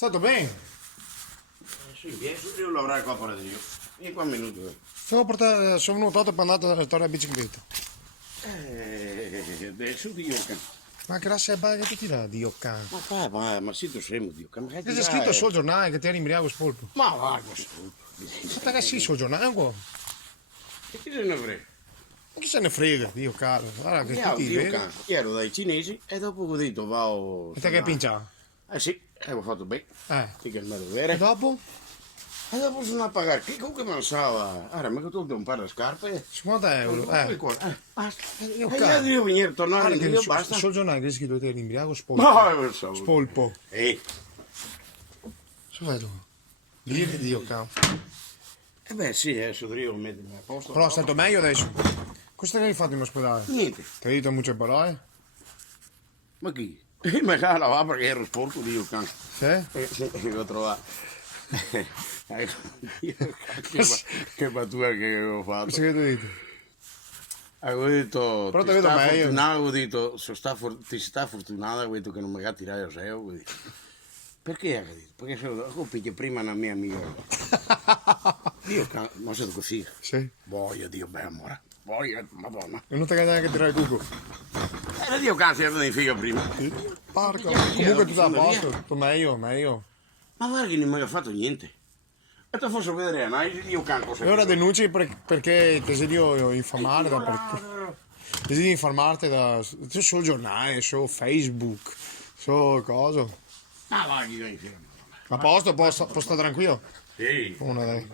Stato bene? Sì, io l'avrei qua per Dio. E qua un minuto. Sono nuotato per andare alla storia a bicicletta. Adesso Dio. Ma grazie a Dio che ti dà Dio can. Ma sì, tu sei Dio. Ma Che c'è scritto sul giornale che ti eri imbriaco spolpo? Ma va, questo. Ma che sì sul giornale qua? E chi se ne frega? Ma chi se ne frega, Dio caro. Guarda che tutti Dio vedi. can. Ero dai cinesi e dopo ho detto va. E te che pincia? Sì, avevo fatto bene. Sì, che è andato E bene. dopo? E dopo sono a pagare. Che comunque non sa. Allora, mi ho tolto un paio di scarpe. 50 euro. Basta. Io E caro. io venire a tornare Guarda in che Dio, basta. sul giornale che è scritto che ti eri imbriaco spolpo. Ma lo so. Spolpo. Su vedo. Dio caro. Eh beh sì, adesso devo mettermi a posto. Però è stato meglio adesso. Cosa hai fatto in ospedale? Niente. Ti hai detto molte parole? Ma chi? Ma già la va perché ero sporco Dio can. Sì? L'ho trovato. Che battuta che avevo fatto. Cosa che ti ho detto? Avevo detto, Però ti te vedo sta meglio. fortunato, avevo detto, ti sta fortunato, avevo detto che non mi tirai a SEO. Perché ha detto? Perché se lo picchio prima una mia amica. Dio can, non sei così. Sì. Voglio Dio bene amore. Voglio, madonna. E non ti neanche a tirare il cuco. Era Dio can, si era dei figa prima. Porco. Comunque tutto a posto. Tutto meglio. Ma guarda che non mi ha fatto niente. E te faccio vedere analisi Dio can cosa. E ora denunci perché ti sei informare ti sei informarti sul giornale, su Facebook, su cosa. Ah, vai, A posto, può stare tranquillo? Sì. Dai.